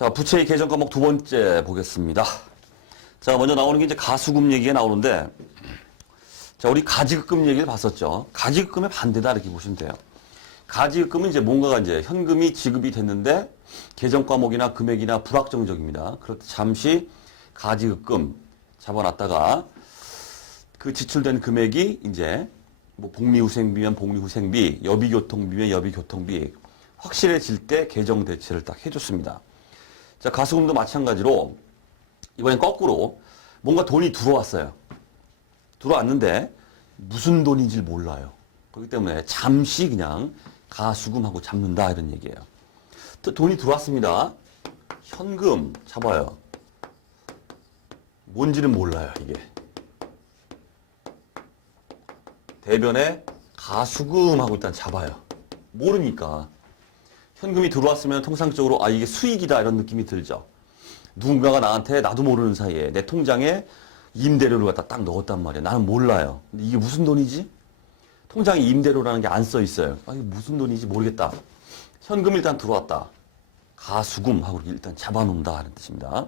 자, 부채의 계정 과목 두 번째 보겠습니다. 자, 먼저 나오는 게 이제 가수금 얘기가 나오는데, 자, 우리 가지급금 얘기를 봤었죠. 가지급금의 반대다 이렇게 보시면 돼요. 가지급금은 이제 뭔가가 이제 현금이 지급이 됐는데 계정 과목이나 금액이나 불확정적입니다. 그럴 때 잠시 가지급금 잡아놨다가 그 지출된 금액이 이제 뭐 복리후생비면 복리후생비, 여비교통비면 여비교통비 확실해질 때 계정 대체를 딱 해줬습니다. 자, 가수금도 마찬가지로 이번엔 거꾸로 뭔가 돈이 들어왔어요. 들어왔는데 무슨 돈인지 몰라요. 그렇기 때문에 잠시 그냥 가수금하고 잡는다 이런 얘기예요. 또 돈이 들어왔습니다. 현금 잡아요. 뭔지는 몰라요, 이게. 대변에 가수금하고 일단 잡아요. 모르니까. 현금이 들어왔으면 통상적으로 이게 수익이다 이런 느낌이 들죠. 누군가가 나한테 나도 모르는 사이에 내 통장에 임대료를 갖다 딱 넣었단 말이에요. 나는 몰라요. 근데 이게 무슨 돈이지? 통장에 임대료라는 게 안 써 있어요. 이게 무슨 돈인지 모르겠다. 현금 일단 들어왔다. 가수금하고 일단 잡아놓는다 하는 뜻입니다.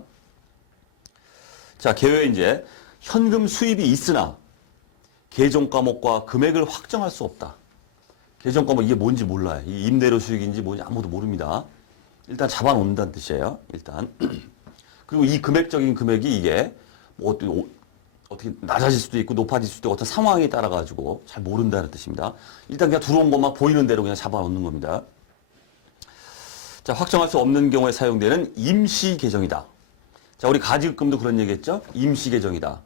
자, 개요에 이제 현금 수입이 있으나 계정 과목과 금액을 확정할 수 없다. 계정 과목 이게 뭔지 몰라요. 이 임대료 수익인지 뭔지 아무도 모릅니다. 일단 잡아놓는다는 뜻이에요. 일단. 그리고 이 금액적인 금액이 이게 뭐 어떻게 낮아질 수도 있고 높아질 수도 있고 어떤 상황에 따라 가지고 잘 모른다는 뜻입니다. 일단 그냥 들어온 것만 보이는 대로 그냥 잡아놓는 겁니다. 자, 확정할 수 없는 경우에 사용되는 임시 계정이다. 자, 우리 가지급금도 그런 얘기했죠? 임시 계정이다.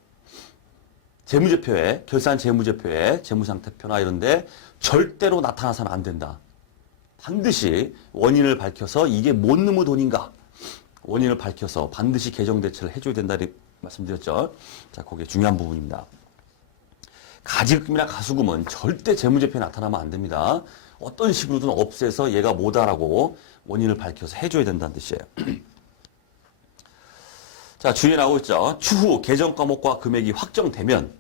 재무제표에, 결산 재무제표에, 재무상태표나 이런 데 절대로 나타나서는 안 된다. 반드시 원인을 밝혀서 이게 뭔 놈의 돈인가? 원인을 밝혀서 반드시 계정 대체를 해줘야 된다 이렇게 말씀드렸죠. 자, 그게 중요한 부분입니다. 가지급금이나 가수금은 절대 재무제표에 나타나면 안 됩니다. 어떤 식으로든 없애서 얘가 뭐다라고 원인을 밝혀서 해줘야 된다는 뜻이에요. 자, 주위에 나오고 있죠. 추후 계정 과목과 금액이 확정되면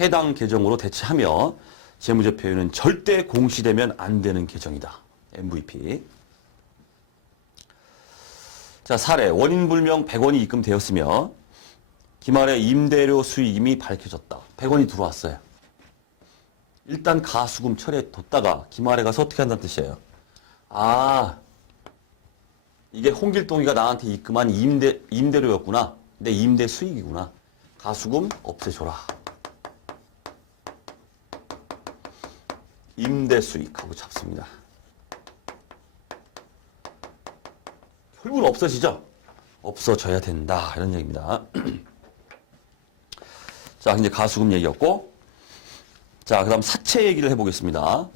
해당 계정으로 대체하며 재무제표에는 절대 공시되면 안 되는 계정이다. MVP. 자, 사례. 원인불명 100원이 입금되었으며 기말에 임대료 수익임이 밝혀졌다. 100원이 들어왔어요. 일단 가수금 처리해뒀다가 기말에 가서 어떻게 한다는 뜻이에요. 이게 홍길동이가 나한테 입금한 임대료였구나. 내 임대 수익이구나. 가수금 없애줘라. 임대 수익하고 잡습니다. 결국은 없어지죠? 없어져야 된다. 이런 얘기입니다. 자, 이제 가수금 얘기였고. 자, 그 다음 사채 얘기를 해보겠습니다.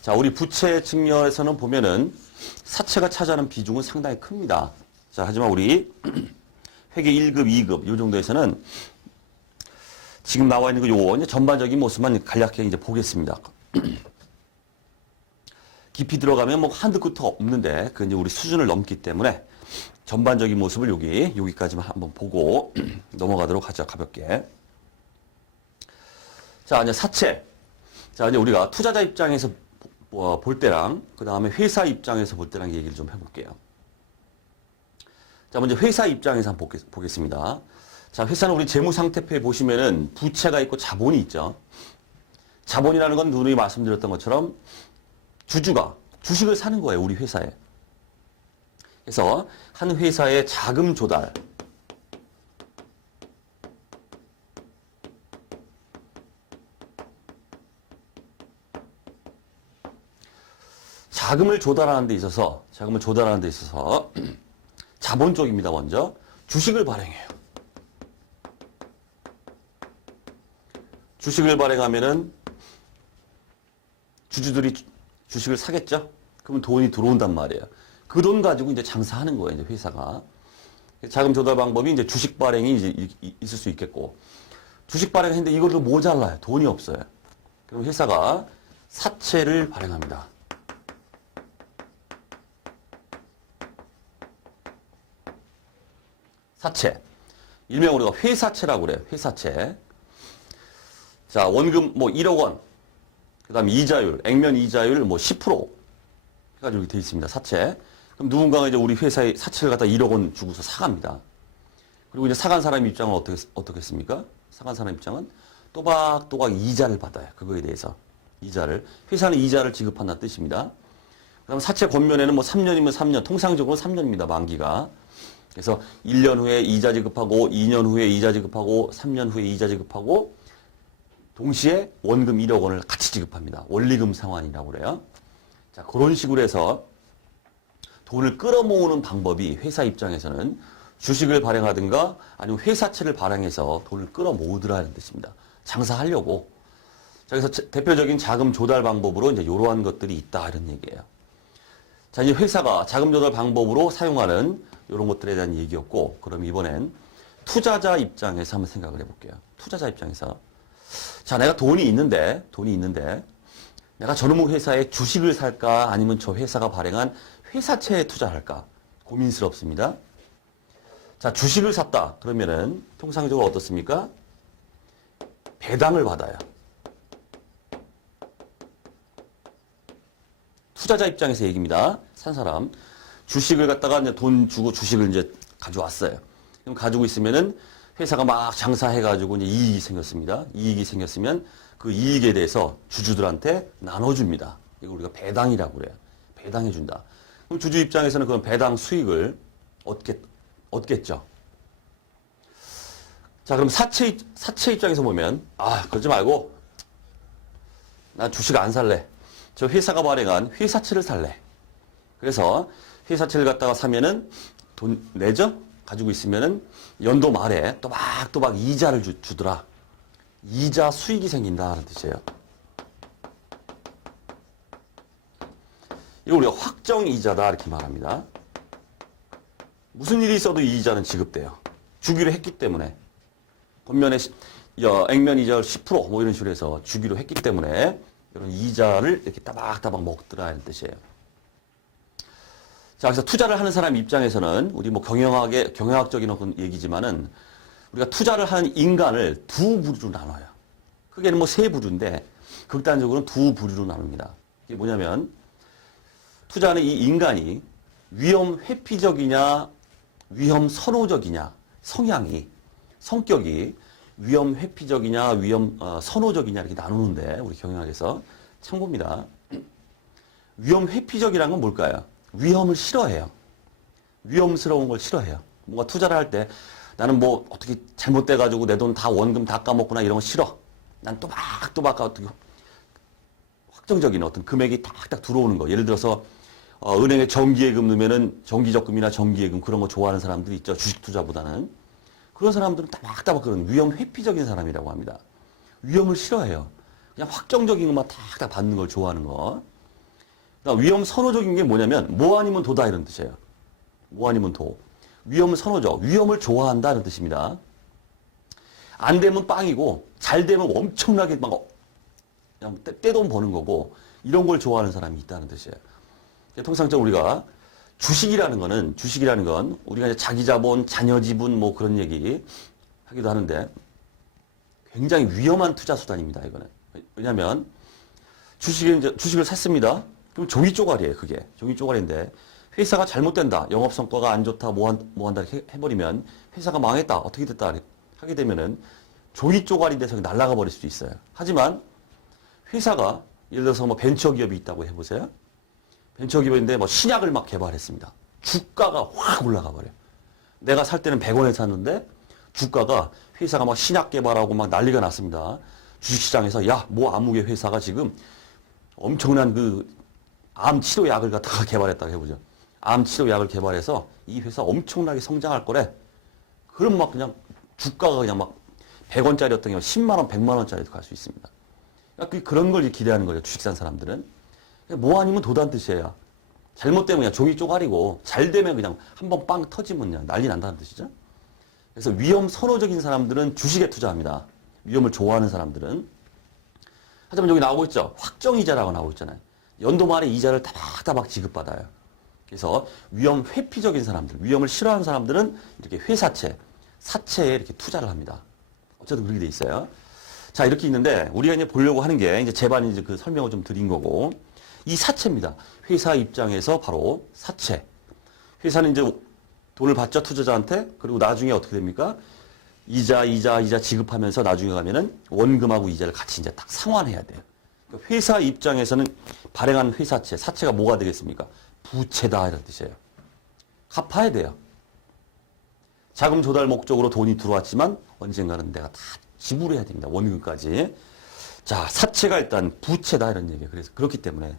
자, 우리 부채 측면에서는 보면은 사채가 차지하는 비중은 상당히 큽니다. 자, 하지만 우리 회계 1급, 2급 이 정도에서는 지금 나와 있는 거 이제 전반적인 모습만 간략하게 이제 보겠습니다. 깊이 들어가면 뭐 한두 끝도 없는데 그 이제 우리 수준을 넘기 때문에 전반적인 모습을 여기까지만 한번 보고 넘어가도록 하죠. 가볍게. 자, 이제 사채. 자, 이제 우리가 투자자 입장에서 볼 때랑 그 다음에 회사 입장에서 볼 때랑 얘기를 좀 해볼게요. 자, 먼저 회사 입장에서 한번 보겠습니다. 자, 회사는 우리 재무상태표에 보시면은 부채가 있고 자본이 있죠. 자본이라는 건 누누이 말씀드렸던 것처럼 주주가 주식을 사는 거예요, 우리 회사에. 그래서 한 회사의 자금 조달, 자금을 조달하는 데 있어서 자본 쪽입니다. 먼저 주식을 발행해요. 주식을 발행하면은 주주들이 주식을 사겠죠? 그러면 돈이 들어온단 말이에요. 그 돈 가지고 이제 장사하는 거예요, 이제 회사가. 자금 조달 방법이 이제 주식 발행이 이제 있을 수 있겠고, 주식 발행했는데 이걸로 모자라요. 돈이 없어요. 그럼 회사가 사채를 발행합니다. 사채. 일명 우리가 회사채라고 그래요. 회사채. 자, 원금 뭐 1억 원. 그 다음에 이자율, 액면 이자율 뭐 10% 해가지고 이렇게 되어 있습니다. 사채. 그럼 누군가가 이제 우리 회사에 사채를 갖다 1억 원 주고서 사갑니다. 그리고 이제 사간 사람 입장은 어떻겠습니까? 사간 사람 입장은 또박또박 이자를 받아요. 그거에 대해서. 이자를. 회사는 이자를 지급한다는 뜻입니다. 그다음 사채 권면에는 뭐 3년이면 3년, 통상적으로 3년입니다. 만기가. 그래서 1년 후에 이자 지급하고 2년 후에 이자 지급하고 3년 후에 이자 지급하고 동시에 원금 1억 원을 같이 지급합니다. 원리금 상환이라고 그래요. 자, 그런 식으로 해서 돈을 끌어모으는 방법이 회사 입장에서는 주식을 발행하든가 아니면 회사채를 발행해서 돈을 끌어모으더라는 뜻입니다. 장사하려고. 자, 그래서 대표적인 자금 조달 방법으로 이제 이러한 것들이 있다 이런 얘기예요. 자, 이제 회사가 자금 조달 방법으로 사용하는 이런 것들에 대한 얘기였고, 그럼 이번엔 투자자 입장에서 한번 생각을 해볼게요. 투자자 입장에서. 자, 내가 돈이 있는데, 내가 저놈의 회사에 주식을 살까, 아니면 저 회사가 발행한 회사채에 투자할까? 고민스럽습니다. 자, 주식을 샀다. 그러면은, 통상적으로 어떻습니까? 배당을 받아요. 투자자 입장에서 얘기입니다. 산 사람. 주식을 갖다가 이제 돈 주고 주식을 이제 가져왔어요. 그럼 가지고 있으면은 회사가 막 장사해가지고 이제 이익이 생겼습니다. 이익이 생겼으면 그 이익에 대해서 주주들한테 나눠줍니다. 이거 우리가 배당이라고 그래요. 배당해준다. 그럼 주주 입장에서는 그런 배당 수익을 얻겠죠. 자, 그럼 사채 입장에서 보면, 그러지 말고, 나 주식 안 살래. 저 회사가 발행한 회사채를 살래. 그래서 회사채를 갖다가 사면은 돈 내죠? 가지고 있으면은 연도 말에 또박또박 이자를 주더라. 이자 수익이 생긴다는 뜻이에요. 이거 우리가 확정 이자다 이렇게 말합니다. 무슨 일이 있어도 이 이자는 지급돼요. 주기로 했기 때문에. 권면에 액면 이자를 10%뭐 이런 식으로 해서 주기로 했기 때문에 이런 이자를 이렇게 따박따박 먹더라 이런 뜻이에요. 자, 그래서 투자를 하는 사람 입장에서는 우리 뭐 경영학적인 어떤 얘기지만은 우리가 투자를 하는 인간을 두 부류로 나눠요. 크게는 뭐 세 부류인데 극단적으로는 두 부류로 나눕니다. 이게 뭐냐면 투자하는 이 인간이 위험 회피적이냐 위험 선호적이냐 성격이 위험 회피적이냐 위험 선호적이냐 이렇게 나누는데 우리 경영학에서 참고입니다. 위험 회피적이라는 건 뭘까요? 위험을 싫어해요. 위험스러운 걸 싫어해요. 뭔가 투자를 할 때 나는 뭐 어떻게 잘못돼가지고 내 돈 다 원금 다 까먹거나 이런 거 싫어. 난 또박또박 어떻게 확정적인 어떤 금액이 딱딱 들어오는 거. 예를 들어서 은행에 정기예금 넣으면은 정기적금이나 정기예금 그런 거 좋아하는 사람들이 있죠. 주식 투자보다는. 그런 사람들은 따박따박 그런 위험 회피적인 사람이라고 합니다. 위험을 싫어해요. 그냥 확정적인 것만 딱딱 받는 걸 좋아하는 거. 그러니까 위험 선호적인 게 뭐냐면 뭐 아니면 도다 이런 뜻이에요. 뭐 아니면 도. 위험 선호적. 위험을 좋아한다는 뜻입니다. 안 되면 빵이고 잘 되면 엄청나게 막 그냥 떼돈 버는 거고 이런 걸 좋아하는 사람이 있다는 뜻이에요. 통상적으로 우리가 주식이라는 건 우리가 이제 자기 자본, 자녀 지분 뭐 그런 얘기 하기도 하는데 굉장히 위험한 투자 수단입니다. 이거는. 왜냐하면 주식을 샀습니다. 그럼 종이 쪼가리예요. 그게 종이 쪼가리인데 회사가 잘못된다, 영업 성과가 안 좋다, 뭐 한다 이렇게 해버리면 회사가 망했다, 어떻게 됐다 하게 되면은 종이 쪼가리 돼서 날아가 버릴 수도 있어요. 하지만 회사가 예를 들어서 뭐 벤처기업이 있다고 해보세요. 벤처기업인데 뭐 신약을 막 개발했습니다. 주가가 확 올라가 버려요. 내가 살 때는 100원에 샀는데 주가가 회사가 막 신약 개발하고 막 난리가 났습니다. 주식시장에서 뭐 아무개 회사가 지금 엄청난 그 암 치료약을 갖다가 개발했다고 해보죠. 암 치료약을 개발해서 이 회사 엄청나게 성장할 거래. 그럼 막 그냥 주가가 그냥 막 100원짜리였던 게 10만 원, 100만 원짜리도 갈 수 있습니다. 그러니까 그런 걸 기대하는 거죠. 주식 산 사람들은. 뭐 아니면 도단 뜻이에요. 잘못되면 그냥 종이 쪼가리고 잘 되면 그냥 한번 빵 터지면 그냥 난리 난다는 뜻이죠. 그래서 위험 선호적인 사람들은 주식에 투자합니다. 위험을 좋아하는 사람들은. 하지만 여기 나오고 있죠. 확정이자라고 나오고 있잖아요. 연도 말에 이자를 따박따박 지급받아요. 그래서 위험 회피적인 사람들, 위험을 싫어하는 사람들은 이렇게 회사채, 사채에 이렇게 투자를 합니다. 어쨌든 그렇게 돼 있어요. 자, 이렇게 있는데 우리가 이제 보려고 하는 게 이제 제반 이제 그 설명을 좀 드린 거고 이 사채입니다. 회사 입장에서 바로 사채. 회사는 이제 돈을 받죠, 투자자한테. 그리고 나중에 어떻게 됩니까? 이자 지급하면서 나중에 가면은 원금하고 이자를 같이 이제 딱 상환해야 돼요. 그러니까 회사 입장에서는 발행한 회사채, 사채가 뭐가 되겠습니까? 부채다 이런 뜻이에요. 갚아야 돼요. 자금 조달 목적으로 돈이 들어왔지만 언젠가는 내가 다 지불해야 됩니다. 원금까지. 자, 사채가 일단 부채다 이런 얘기예요. 그래서 그렇기 때문에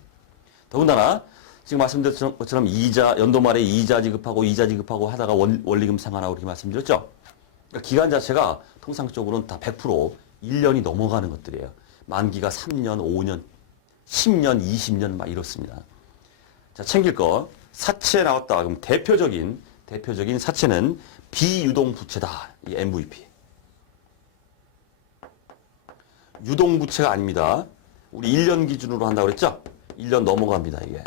더군다나 지금 말씀드린 것처럼 이자 연도 말에 이자 지급하고 하다가 원리금 상환하고 이렇게 말씀드렸죠. 그러니까 기간 자체가 통상적으로는 다 100% 1년이 넘어가는 것들이에요. 만기가 3년, 5년, 10년, 20년 막 이렇습니다. 자, 챙길 거 사채 나왔다. 그럼 대표적인 사채는 비유동부채다. 이 MVP. 유동부채가 아닙니다. 우리 1년 기준으로 한다고 그랬죠? 1년 넘어갑니다, 이게.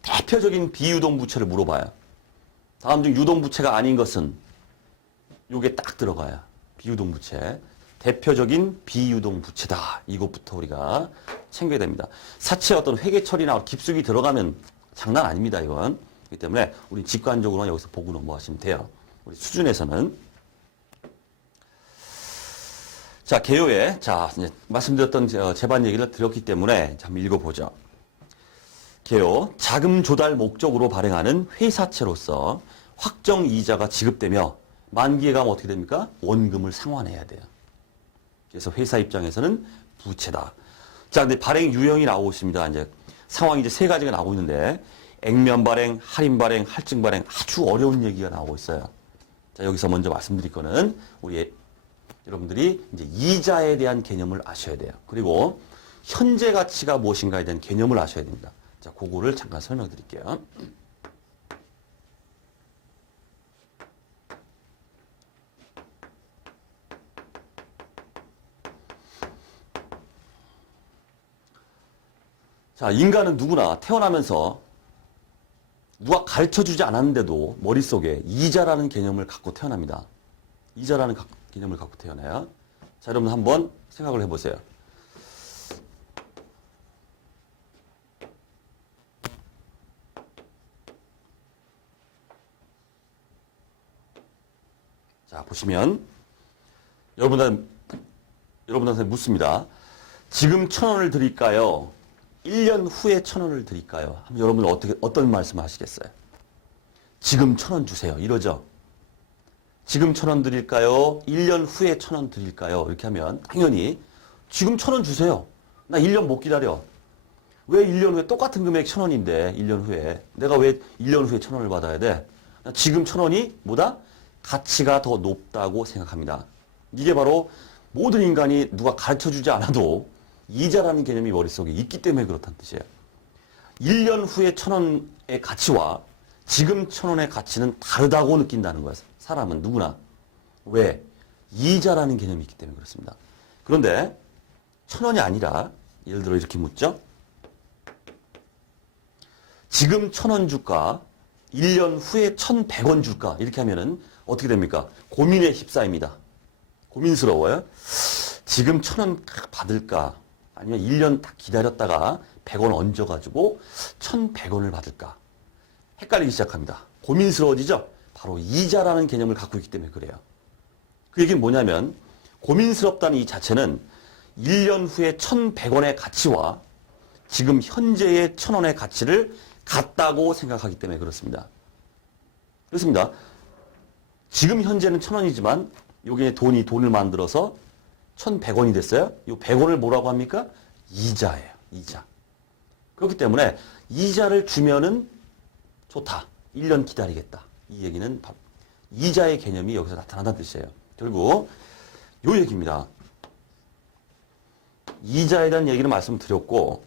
대표적인 비유동부채를 물어봐요. 다음 중 유동부채가 아닌 것은 요게 딱 들어가요. 비유동부채. 대표적인 비유동부채다. 이것부터 우리가 챙겨야 됩니다. 사채 어떤 회계처리나 깊숙이 들어가면 장난 아닙니다, 이건. 그렇기 때문에 우리 직관적으로 여기서 보고 넘어가시면 돼요. 우리 수준에서는. 자, 개요에, 자, 이제 말씀드렸던 제반 얘기를 드렸기 때문에 한번 읽어보죠. 개요, 자금 조달 목적으로 발행하는 회사채로서 확정 이자가 지급되며 만기에 가면 어떻게 됩니까? 원금을 상환해야 돼요. 그래서 회사 입장에서는 부채다. 자, 근데 발행 유형이 나오고 있습니다. 이제 상황이 이제 세 가지가 나오고 있는데 액면 발행, 할인 발행, 할증 발행 아주 어려운 얘기가 나오고 있어요. 자, 여기서 먼저 말씀드릴 거는 우리 여러분들이 이제 이자에 대한 개념을 아셔야 돼요. 그리고 현재 가치가 무엇인가에 대한 개념을 아셔야 됩니다. 자, 그거를 잠깐 설명드릴게요. 자, 인간은 누구나 태어나면서 누가 가르쳐주지 않았는데도 머릿속에 이자라는 개념을 갖고 태어납니다. 이자라는 개념을 갖고 태어나요. 자, 여러분 한번 생각을 해보세요. 자, 보시면 여러분한테 묻습니다. 지금 1,000원을 드릴까요? 1년 후에 1,000원을 드릴까요? 여러분은 어떤 말씀 하시겠어요? 지금 1,000원 주세요. 이러죠? 지금 1,000원 드릴까요? 1년 후에 1,000원 드릴까요? 이렇게 하면 당연히 지금 1,000원 주세요. 나 1년 못 기다려. 왜 1년 후에 똑같은 금액 1,000원인데 1년 후에 내가 왜 1년 후에 1,000원을 받아야 돼? 지금 1,000원이 뭐다? 가치가 더 높다고 생각합니다. 이게 바로 모든 인간이 누가 가르쳐주지 않아도 이자라는 개념이 머릿속에 있기 때문에 그렇다는 뜻이에요. 1년 후에 1,000원의 가치와 지금 1,000원의 가치는 다르다고 느낀다는 거예요. 사람은 누구나. 왜? 이자라는 개념이 있기 때문에 그렇습니다. 그런데 1,000원이 아니라 예를 들어 이렇게 묻죠. 지금 1,000원 줄까? 1년 후에 1,100원 줄까? 이렇게 하면은 어떻게 됩니까? 고민에 휩싸입니다. 고민스러워요. 지금 1,000원 받을까? 아니면 1년 딱 기다렸다가 100원 얹어가지고 1,100원을 받을까? 헷갈리기 시작합니다. 고민스러워지죠? 바로 이자라는 개념을 갖고 있기 때문에 그래요. 그 얘기는 뭐냐면 고민스럽다는 이 자체는 1년 후에 1,100원의 가치와 지금 현재의 1,000원의 가치를 같다고 생각하기 때문에 그렇습니다. 그렇습니다. 지금 현재는 1,000원이지만 여기에 돈을 만들어서 1,100원이 됐어요. 이 100원을 뭐라고 합니까? 이자예요. 이자. 그렇기 때문에 이자를 주면은 좋다. 1년 기다리겠다. 이 얘기는 이자의 개념이 여기서 나타난다는 뜻이에요. 결국 이 얘기입니다. 이자에 대한 얘기를 말씀드렸고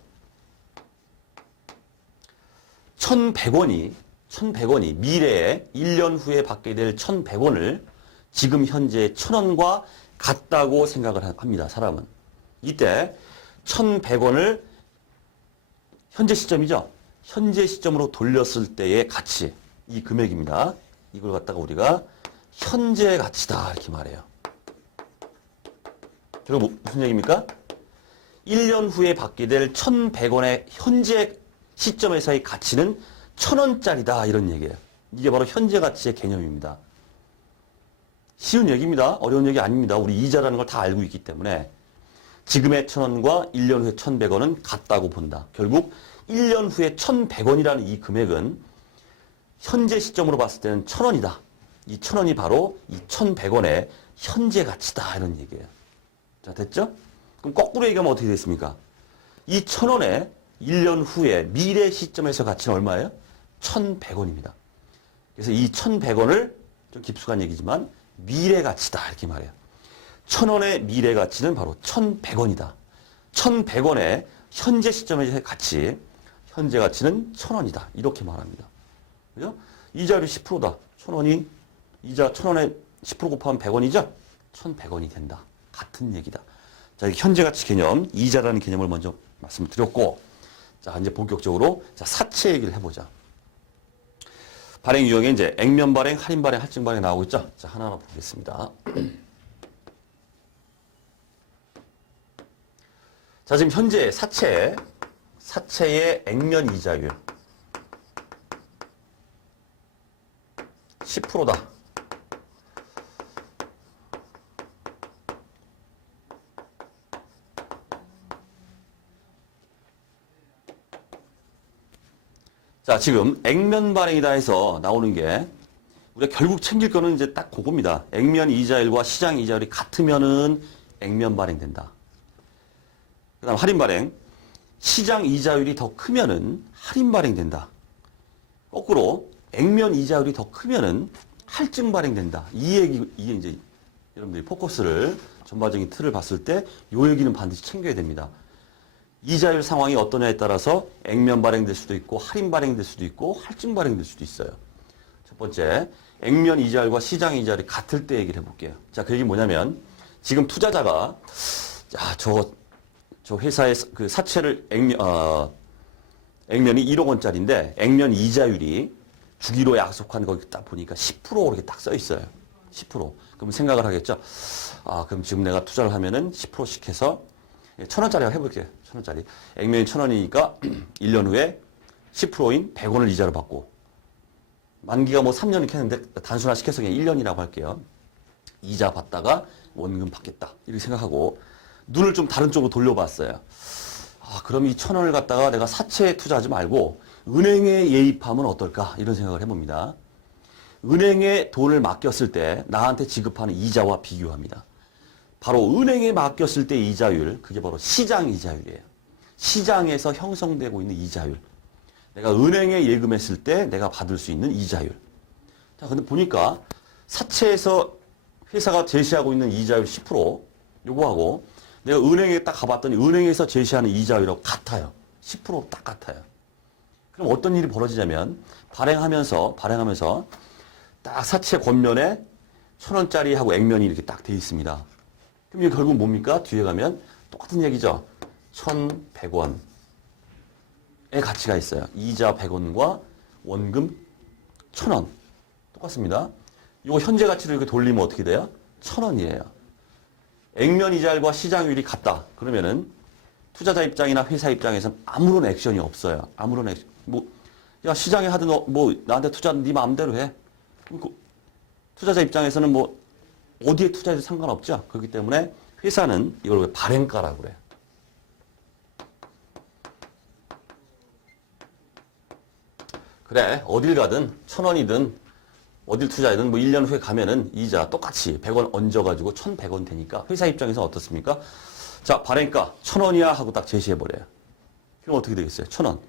1,100원이 미래에 1년 후에 받게 될 1,100원을 지금 현재 1,000원과 같다고 생각을 합니다. 사람은. 이때 1,100원을 현재 시점이죠. 현재 시점으로 돌렸을 때의 가치, 이 금액입니다. 이걸 갖다가 우리가 현재 가치다 이렇게 말해요. 결국 무슨 얘기입니까? 1년 후에 받게 될 1,100원의 현재 시점에서의 가치는 1,000원짜리다 이런 얘기예요. 이게 바로 현재 가치의 개념입니다. 쉬운 얘기입니다. 어려운 얘기 아닙니다. 우리 이자라는 걸 다 알고 있기 때문에 지금의 1,000원과 1년 후의 1,100원은 같다고 본다. 결국 1년 후에 1,100원이라는 이 금액은 현재 시점으로 봤을 때는 1,000원이다. 이 1,000원이 바로 이 1,100원의 현재 가치다 이런 얘기예요. 자, 됐죠? 그럼 거꾸로 얘기하면 어떻게 됐습니까? 이 1,000원의 1년 후에 미래 시점에서 가치는 얼마예요? 1,100원입니다. 그래서 이 1,100원을 좀 깊숙한 얘기지만 미래 가치다 이렇게 말해요. 1,000원의 미래 가치는 바로 1,100원이다. 1,100원의 현재 시점의 가치, 현재 가치는 1,000원이다. 이렇게 말합니다. 그죠? 이자율이 10%다. 1,000원이 이자 1,000원에 10% 곱하면 100원이죠? 1,100원이 된다. 같은 얘기다. 자, 현재 가치 개념, 이자라는 개념을 먼저 말씀드렸고, 자, 이제 본격적으로 자, 사채 얘기를 해보자. 발행 유형에 이제 액면 발행, 할인 발행, 할증 발행 나오고 있죠? 자, 하나하나 보겠습니다. 자, 지금 현재 사채의 액면 이자율 10%다. 자, 지금 액면 발행이다 해서 나오는 게 우리가 결국 챙길 거는 이제 딱 그겁니다. 액면 이자율과 시장 이자율이 같으면은 액면 발행된다. 그다음 할인 발행. 시장 이자율이 더 크면은 할인 발행된다. 거꾸로 액면 이자율이 더 크면은 할증 발행된다. 이게 이제 여러분들이 포커스를 전반적인 틀을 봤을 때 이 얘기는 반드시 챙겨야 됩니다. 이자율 상황이 어떠냐에 따라서 액면 발행될 수도 있고 할인 발행될 수도 있고 할증 발행될 수도 있어요. 첫 번째, 액면 이자율과 시장 이자율이 같을 때 얘기를 해볼게요. 자, 그 얘기 뭐냐면 지금 투자자가 자, 저 회사의 그 사채를 액면이 1억 원짜리인데 액면 이자율이 주기로 약속한 거기 딱 보니까 10% 이렇게 딱 써 있어요. 10%. 그럼 생각을 하겠죠. 아, 그럼 지금 내가 투자를 하면은 10%씩 해서 1,000원짜리 해볼게요. 1,000원짜리. 액면이 1,000원이니까 1년 후에 10%인 100원을 이자로 받고 만기가 뭐 3년 이렇게 했는데 단순화 시켜서 그냥 1년이라고 할게요. 이자 받다가 원금 받겠다. 이렇게 생각하고 눈을 좀 다른 쪽으로 돌려봤어요. 아, 그럼 이 1,000원을 갖다가 내가 사채에 투자하지 말고 은행에 예입하면 어떨까? 이런 생각을 해봅니다. 은행에 돈을 맡겼을 때 나한테 지급하는 이자와 비교합니다. 바로 은행에 맡겼을 때 이자율, 그게 바로 시장 이자율이에요. 시장에서 형성되고 있는 이자율. 내가 은행에 예금했을 때 내가 받을 수 있는 이자율. 자, 근데 보니까 사채에서 회사가 제시하고 있는 이자율 10% 요거하고 내가 은행에 딱 가봤더니 은행에서 제시하는 이자율하고 같아요. 10%딱 같아요. 그럼 어떤 일이 벌어지냐면 발행하면서 딱 사채 권면에 1,000원짜리 하고 액면이 이렇게 딱 돼 있습니다. 그럼 이게 결국 뭡니까? 뒤에 가면 똑같은 얘기죠. 1,100원의 가치가 있어요. 이자 100원과 원금 1,000원. 똑같습니다. 이거 현재 가치를 이렇게 돌리면 어떻게 돼요? 1,000원이에요. 액면 이자율과 시장율이 같다. 그러면은 투자자 입장이나 회사 입장에서는 아무런 액션이 없어요. 아무런 액션. 야, 시장에 하든 나한테 투자 네 마음대로 해. 투자자 입장에서는 어디에 투자해도 상관없죠. 그렇기 때문에 회사는 이걸 왜 발행가라고 그래요. 그래, 어딜 가든 1,000원이든 어딜 투자하든 1년 후에 가면은 이자 똑같이 100원 얹어가지고 1,100원 되니까 회사 입장에서 어떻습니까? 자, 발행가 1,000원이야 하고 딱 제시해버려요. 그럼 어떻게 되겠어요? 1,000원.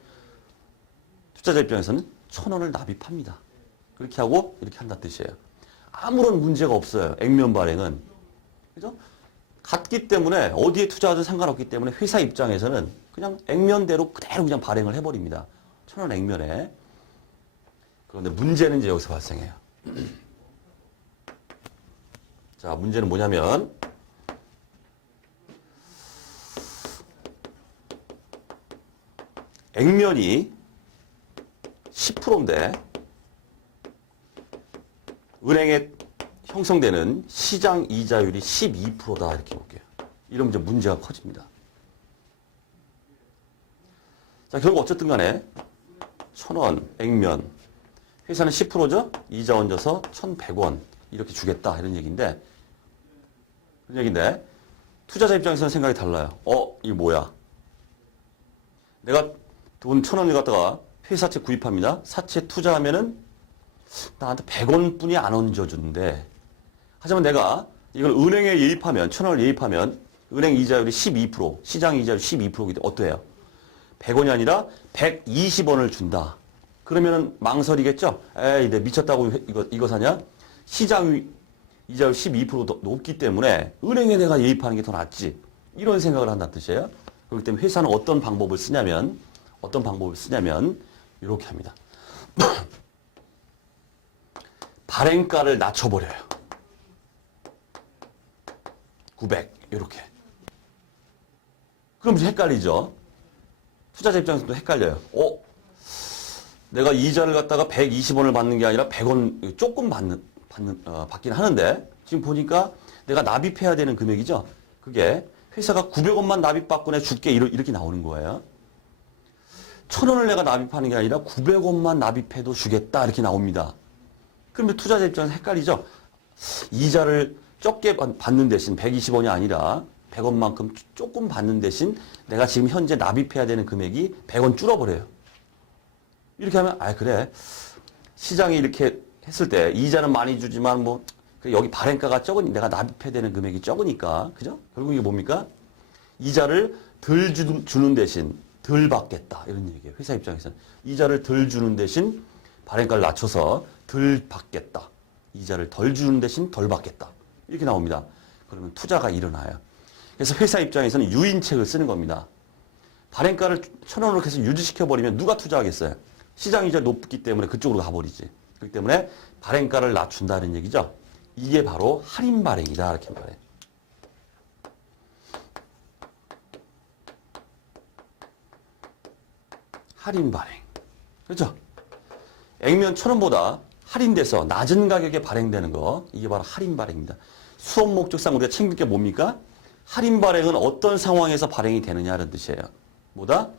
투자자 입장에서는 1,000원을 납입합니다. 그렇게 하고 이렇게 한다는 뜻이에요. 아무런 문제가 없어요. 액면 발행은. 그죠? 같기 때문에 어디에 투자하든 상관없기 때문에 회사 입장에서는 그냥 액면대로 그대로 그냥 발행을 해버립니다. 1,000원 액면에. 그런데 문제는 이제 여기서 발생해요. 자, 문제는 뭐냐면 액면이 10%인데 은행에 형성되는 시장 이자율이 12%다 이렇게 볼게요. 이러면 이제 문제가 커집니다. 자, 결국 어쨌든 간에 1,000원, 액면. 회사는 10%죠? 이자 얹어서 1,100원. 이렇게 주겠다. 이런 얘기인데, 투자자 입장에서는 생각이 달라요. 이거 뭐야? 내가 돈 1,000원을 갖다가 회사채 구입합니다. 사채 투자하면은 나한테 100원 뿐이 안 얹어준대. 하지만 내가 이걸 은행에 예입하면, 1,000원을 예입하면 은행 이자율이 12%, 시장 이자율 12%이기 때문에 어때요? 100원이 아니라 120원을 준다. 그러면은 망설이겠죠? 에이, 내 미쳤다고 이거 사냐? 시장 이자율 12% 높기 때문에 은행에 내가 예입하는 게 더 낫지. 이런 생각을 한다는 뜻이에요. 그렇기 때문에 회사는 어떤 방법을 쓰냐면 이렇게 합니다. 발행가를 낮춰버려요. 900 이렇게. 그럼 헷갈리죠. 투자자 입장에서도 헷갈려요. 내가 이자를 갖다가 120원을 받는 게 아니라 100원 조금 받긴 하는데 지금 보니까 내가 납입해야 되는 금액이죠. 그게 회사가 900원만 납입받고 내 줄게 이렇게 나오는 거예요. 1,000원을 내가 납입하는 게 아니라 900원만 납입해도 주겠다 이렇게 나옵니다. 그러면 투자자 입장에서 헷갈리죠. 이자를 적게 받는 대신 120원이 아니라 100원만큼 조금 받는 대신 내가 지금 현재 납입해야 되는 금액이 100원 줄어버려요. 이렇게 하면 그래. 시장이 이렇게 했을 때 이자는 많이 주지만 여기 발행가가 적으니 내가 납입해야 되는 금액이 적으니까 그죠? 결국 이게 뭡니까? 이자를 덜 주는 대신 덜 받겠다 이런 얘기예요. 회사 입장에서는 이자를 덜 주는 대신 발행가를 낮춰서 덜 받겠다. 이자를 덜 주는 대신 덜 받겠다. 이렇게 나옵니다. 그러면 투자가 일어나요. 그래서 회사 입장에서는 유인책을 쓰는 겁니다. 발행가를 1,000원으로 해서 유지시켜버리면 누가 투자하겠어요? 시장 이자 높기 때문에 그쪽으로 가버리지. 그렇기 때문에 발행가를 낮춘다는 얘기죠. 이게 바로 할인 발행이다 이렇게 말해요. 할인 발행. 그렇죠? 액면 1,000원보다 할인돼서 낮은 가격에 발행되는 거 이게 바로 할인 발행입니다. 수업 목적상 우리가 챙길 게 뭡니까? 할인 발행은 어떤 상황에서 발행이 되느냐는 뜻이에요. 뭐다?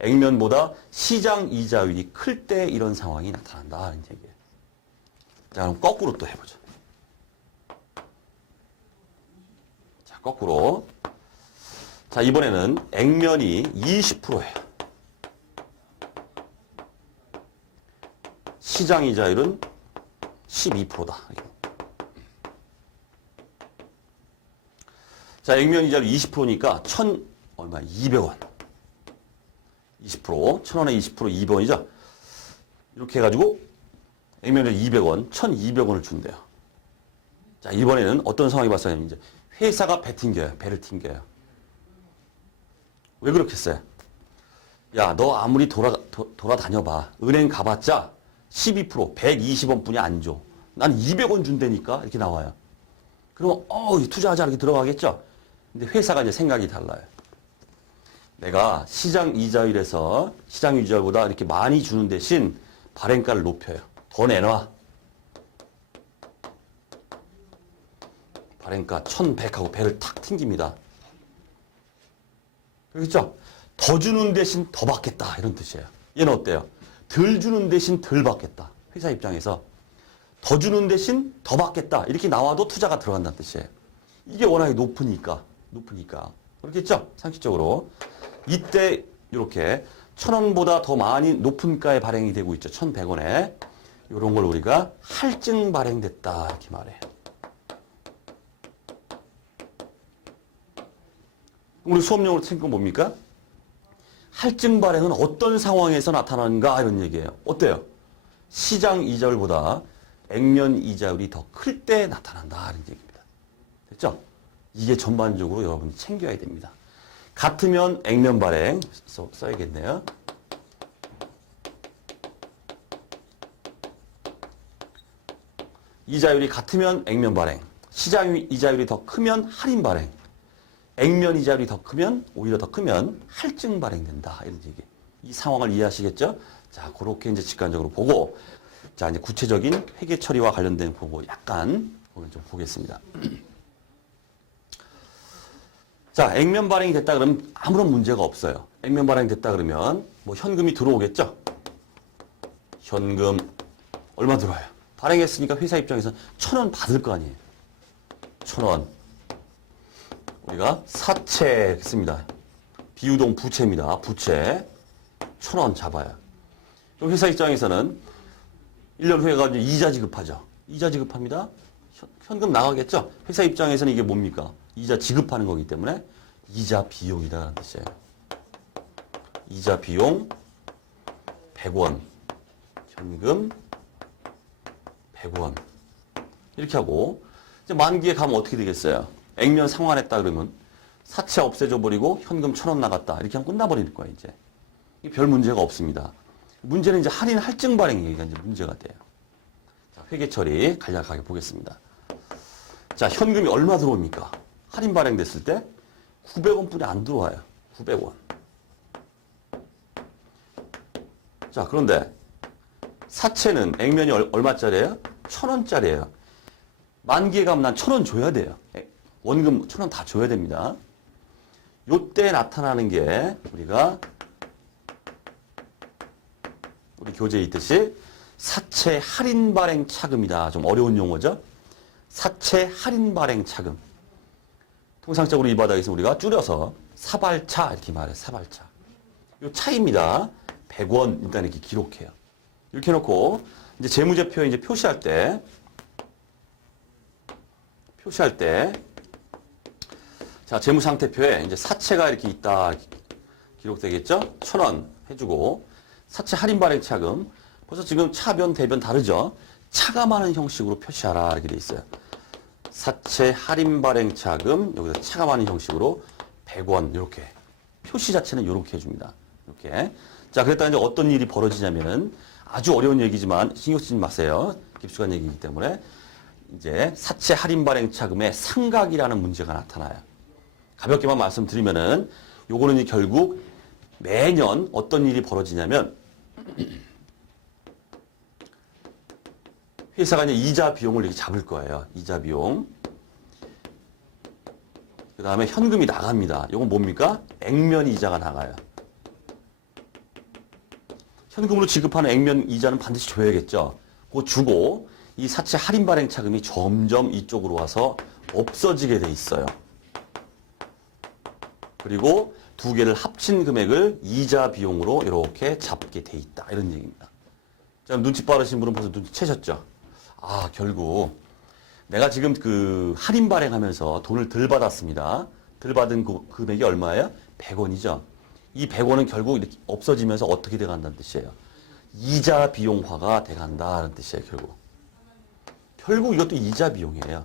액면보다 시장 이자율이 클 때 이런 상황이 나타난다 하는 얘기예요. 자, 그럼 거꾸로 또 해보죠. 자, 거꾸로. 자, 이번에는 액면이 20%예요. 시장 이자율은 12%다. 자, 액면 이자율 20%니까 200원. 20%, 1,000원에 20%, 200원이죠. 이렇게 해가지고 액면을 200원, 1,200원을 준대요. 자, 이번에는 어떤 상황이 발생하냐면 이제 회사가 배를 튕겨요. 왜 그렇겠어요? 야, 너 아무리 돌아다녀봐. 은행 가봤자 12%, 120원 뿐이 안 줘. 난 200원 준다니까? 이렇게 나와요. 그러면, 투자하자 이렇게 들어가겠죠? 근데 회사가 이제 생각이 달라요. 내가 시장 이자율보다 이렇게 많이 주는 대신 발행가를 높여요. 더 내놔. 발행가 1,100하고 배를 탁 튕깁니다. 그렇죠? 더 주는 대신 더 받겠다 이런 뜻이에요. 얘는 어때요? 덜 주는 대신 덜 받겠다. 회사 입장에서 더 주는 대신 더 받겠다. 이렇게 나와도 투자가 들어간다는 뜻이에요. 이게 워낙에 높으니까. 그렇겠죠? 상식적으로. 이때 이렇게 1,000원보다 더 많이 높은 가에 발행이 되고 있죠. 1,100원에. 이런 걸 우리가 할증 발행됐다 이렇게 말해요. 우리 수업용어로 챙긴 건 뭡니까? 할증 발행은 어떤 상황에서 나타나는가 이런 얘기예요. 어때요? 시장 이자율보다 액면 이자율이 더 클 때 나타난다 이런 얘기입니다. 됐죠? 이게 전반적으로 여러분이 챙겨야 됩니다. 같으면 액면 발행 써야겠네요. 이자율이 같으면 액면 발행, 시장 이자율이 더 크면 할인 발행, 액면 이자율이 더 크면 오히려 더 크면 할증 발행된다 이런 얘기. 이 상황을 이해하시겠죠? 자, 그렇게 이제 직관적으로 보고, 자 이제 구체적인 회계 처리와 관련된 부분 약간 오늘 좀 보겠습니다. 자, 액면 발행이 됐다 그러면 아무런 문제가 없어요. 액면 발행이 됐다 그러면 뭐 현금이 들어오겠죠? 현금 얼마 들어와요? 발행했으니까 회사 입장에서 1,000원 받을 거 아니에요. 1,000원. 우리가 사채 했습니다. 비유동 부채입니다. 부채. 1,000원 잡아요. 그럼 회사 입장에서는 1년 후에 가지고 이자 지급하죠. 이자 지급합니다. 현금 나가겠죠? 회사 입장에서는 이게 뭡니까? 이자 지급하는 거기 때문에 이자 비용이라는 뜻이에요. 이자 비용 100원. 현금 100원. 이렇게 하고 이제 만기에 가면 어떻게 되겠어요? 액면 상환했다 그러면 사채 없애줘 버리고 현금 1,000원 나갔다. 이렇게 하면 끝나버릴 거예요, 이제. 별 문제가 없습니다. 문제는 이제 할인 할증 발행이니까 이제 문제가 돼요. 자, 회계 처리 간략하게 보겠습니다. 자, 현금이 얼마 들어옵니까? 할인 발행됐을 때 900원 뿐이 안 들어와요. 900원. 자, 그런데 사채는 액면이 얼마짜리예요? 1,000원짜리예요. 만기에 가면 난 1,000원 줘야 돼요. 원금 1,000원 다 줘야 됩니다. 요때 나타나는 게 우리가 우리 교재에 있듯이 사채 할인 발행 차금이다. 좀 어려운 용어죠? 사채 할인 발행 차금. 통상적으로 이 바닥에서 우리가 줄여서 사발차 이렇게 말해요. 사발차. 요 차입니다. 100원 일단 이렇게 기록해요. 이렇게 해놓고 이제 재무제표에 이제 표시할 때 자, 재무상태표에 이제 사채가 이렇게 있다 기록되겠죠? 1,000원 해주고 사채 할인 발행 차금 벌써 지금 차변 대변 다르죠? 차감하는 형식으로 표시하라 이렇게 돼 있어요. 사채 할인 발행 차금 여기서 차감하는 형식으로 100원 이렇게 표시 자체는 이렇게 해줍니다. 이렇게 자 그랬다 이제 어떤 일이 벌어지냐면은 아주 어려운 얘기지만 신경 쓰지 마세요. 깊숙한 얘기이기 때문에 이제 사채 할인 발행 차금의 상각이라는 문제가 나타나요. 가볍게만 말씀드리면은 요거는 이제 결국 매년 어떤 일이 벌어지냐면 회사가 이제 이자 비용을 이렇게 잡을 거예요. 이자 비용. 그 다음에 현금이 나갑니다. 이건 뭡니까? 액면 이자가 나가요. 현금으로 지급하는 액면 이자는 반드시 줘야겠죠. 그거 주고 이 사채 할인 발행 차금이 점점 이쪽으로 와서 없어지게 돼 있어요. 그리고 두 개를 합친 금액을 이자 비용으로 이렇게 잡게 돼 있다. 이런 얘기입니다. 자, 눈치 빠르신 분은 벌써 눈치채셨죠? 아, 결국 내가 지금 그 할인 발행하면서 돈을 덜 받았습니다. 덜 받은 그 금액이 얼마예요? 100원이죠. 이 100원은 결국 이렇게 없어지면서 어떻게 돼간다는 뜻이에요? 이자 비용화가 돼간다는 뜻이에요, 결국. 결국 이것도 이자 비용이에요.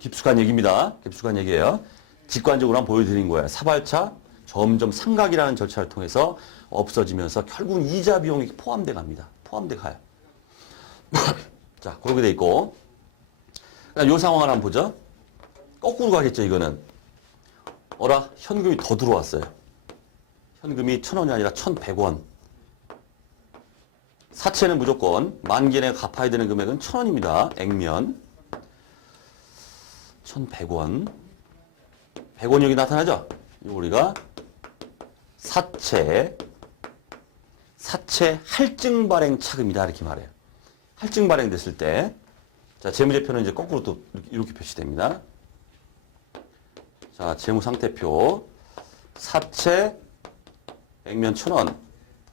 깊숙한 얘기입니다. 깊숙한 얘기예요. 직관적으로 한번 보여드린 거예요. 사발차 점점 상각이라는 절차를 통해서 없어지면서 결국은 이자 비용이 포함돼 갑니다. 포함돼 가요. 자, 그렇게 돼 있고. 이 상황을 한번 보죠. 거꾸로 가겠죠, 이거는. 어라, 현금이 더 들어왔어요. 현금이 1,000원이 아니라 1,100원. 사채는 무조건 만기에 내가 갚아야 되는 금액은 1,000원입니다. 액면. 1,100원. 100원 여기 나타나죠? 이거 우리가 사채 할증 발행 차금이다. 이렇게 말해요. 할증 발행됐을 때, 자, 재무제표는 이제 거꾸로 또 이렇게 표시됩니다. 자, 재무상태표. 사채 액면 1,000원.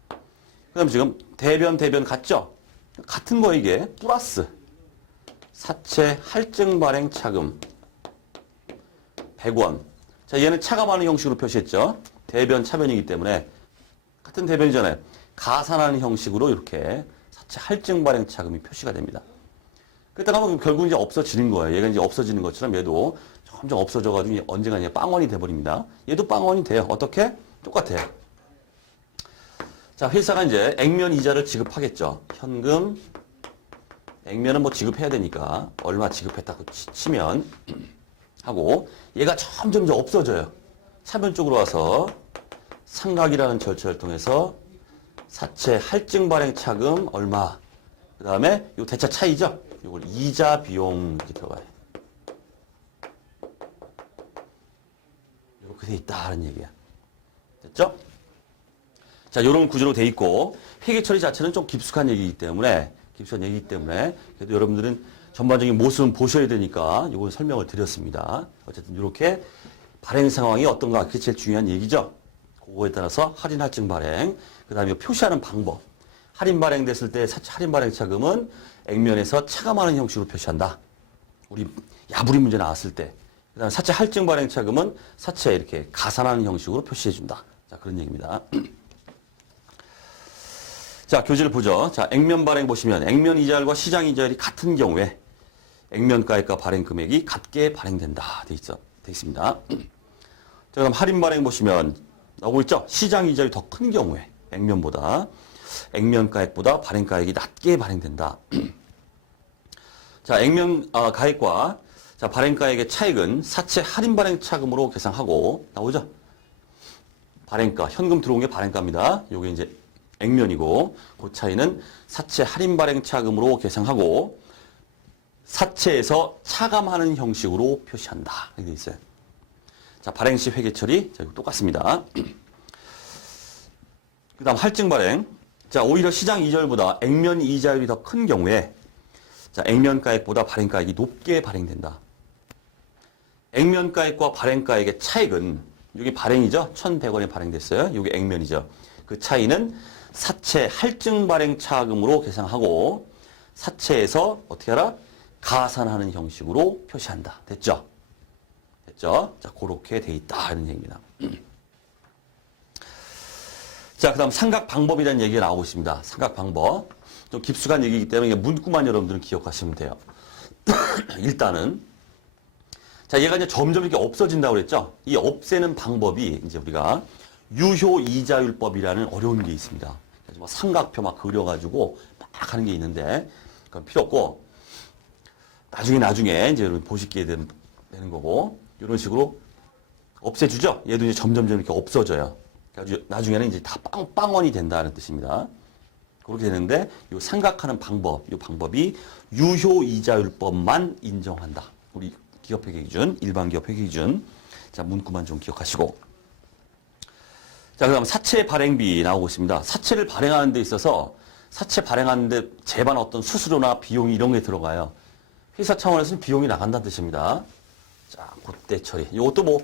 그 다음 지금 대변 같죠? 같은 거 이게 플러스 사채 할증 발행 차금 100원. 자, 얘는 차감하는 형식으로 표시했죠. 대변 차변이기 때문에 같은 대변이잖아요. 가산하는 형식으로 이렇게 사채 할증 발행 차금이 표시가 됩니다. 그랬다가 하면 결국 이제 없어지는 거예요. 얘가 이제 없어지는 것처럼 얘도 점점 없어져가지고 언젠가 이제 빵원이 돼버립니다. 얘도 빵원이 돼요. 어떻게? 똑같아요. 자, 회사가 이제 액면 이자를 지급하겠죠. 현금, 액면은 뭐 지급해야 되니까 얼마 지급했다고 치면 하고 얘가 점점 이제 없어져요. 차변 쪽으로 와서 상각이라는 절차를 통해서 사채 할증 발행 차금 얼마, 그 다음에 요 대차 차이죠. 이걸 이자 비용 이렇게 들어가요. 이렇게 돼 있다는 얘기야. 됐죠? 자, 요런 구조로 돼 있고, 회계 처리 자체는 좀 깊숙한 얘기이기 때문에, 그래도 여러분들은 전반적인 모습은 보셔야 되니까, 요걸 설명을 드렸습니다. 어쨌든 이렇게 발행 상황이 어떤가, 그게 제일 중요한 얘기죠. 그거에 따라서 할인 할증 발행, 그 다음에 표시하는 방법. 할인 발행됐을 때 사채 할인 발행 차금은 액면에서 차감하는 형식으로 표시한다. 우리 야부리 문제 나왔을 때. 그 다음에 사채 할증 발행 차금은 사채에 이렇게 가산하는 형식으로 표시해준다. 자, 그런 얘기입니다. 자, 교재를 보죠. 자, 액면 발행 보시면 액면 이자율과 시장 이자율이 같은 경우에 액면가액과 발행 금액이 같게 발행된다. 돼 있습니다. 자, 그럼 할인 발행 보시면 나오고 있죠? 시장 이자율이 더 큰 경우에 액면보다 액면가액보다 발행가액이 낮게 발행된다. 자, 액면 가액과 자, 발행가액의 차익은 사채 할인 발행 차금으로 계상하고 나오죠? 발행가, 현금 들어온 게 발행가입니다. 요게 이제 액면이고 그 차이는 사채 할인 발행 차금으로 계상하고 사채에서 차감하는 형식으로 표시한다. 이렇게 돼 있어요. 자, 발행 시 회계 처리 자, 이거 똑같습니다. 그다음 할증 발행. 자, 오히려 시장 이자율보다 액면 이자율이 더 큰 경우에 자, 액면가액보다 발행가액이 높게 발행된다. 액면가액과 발행가액의 차익은 여기 발행이죠. 1,100원에 발행됐어요. 여기 액면이죠. 그 차이는 사채 할증 발행 차금으로 계상하고 사채에서 어떻게 하라? 가산하는 형식으로 표시한다. 됐죠? 됐죠? 자, 그렇게 돼 있다. 이런 얘기입니다. 자, 그 다음 삼각 방법이라는 얘기가 나오고 있습니다. 삼각 방법. 좀 깊숙한 얘기이기 때문에 문구만 여러분들은 기억하시면 돼요. 일단은 자, 얘가 이제 점점 이렇게 없어진다고 그랬죠? 이 없애는 방법이 이제 우리가 유효이자율법이라는 어려운 게 있습니다. 그래서 뭐 삼각표 막 그려가지고 막 하는 게 있는데 그건 필요 없고 나중에 이제 여러분 보실 기회 되는 거고 이런 식으로 없애주죠? 얘도 이제 점점 이렇게 없어져요. 그래서 나중에는 이제 다 빵원이 된다는 뜻입니다. 그렇게 되는데 이 삼각하는 방법, 이 방법이 유효이자율법만 인정한다. 우리 기업회계 기준, 일반 기업회계 기준. 자, 문구만 좀 기억하시고. 자, 그다음 사채 발행비 나오고 있습니다. 사채를 발행하는 데 있어서 사채 발행하는 데 재반 어떤 수수료나 비용이 이런 게 들어가요. 회사 차원에서는 비용이 나간다는 뜻입니다. 자, 그때 처리. 이것도 뭐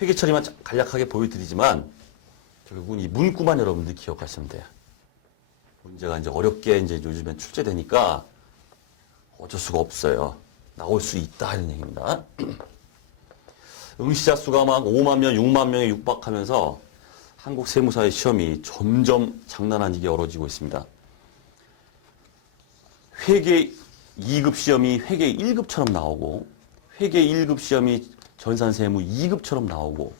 회계 처리만 간략하게 보여드리지만 결국은 이 문구만 여러분들이 기억하시면 돼요. 문제가 이제 어렵게 이제 요즘엔 출제되니까 어쩔 수가 없어요. 나올 수 있다 이런 얘기입니다. 응시자 수가 막 5만 명, 6만 명에 육박하면서 한국 세무사의 시험이 점점 장난 아니게 어려워지고 있습니다. 회계 2급 시험이 회계 1급처럼 나오고 회계 1급 시험이 전산세무 2급처럼 나오고